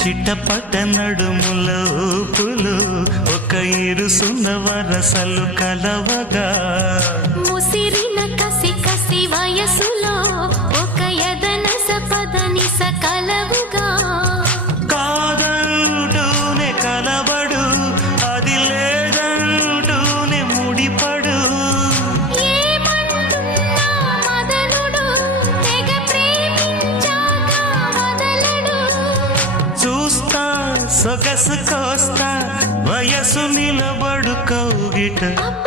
చిట్టపట నడుముల ఊపులు ఒక ఇరుసున్న వరసలు కలవగా ముసిరిన కసి కసి వయసులో ఒక యదనస పదనిస కలవుగా కాదంటూనే కలబడు అది లేదంటూనే ముడిపడు ఏమంటున్నా మదనుడు తెగ ప్రేమించాక వదలడు చూస్తా సొగసు కోస్తా వయసు నిలబడు కౌగిట అబ్బ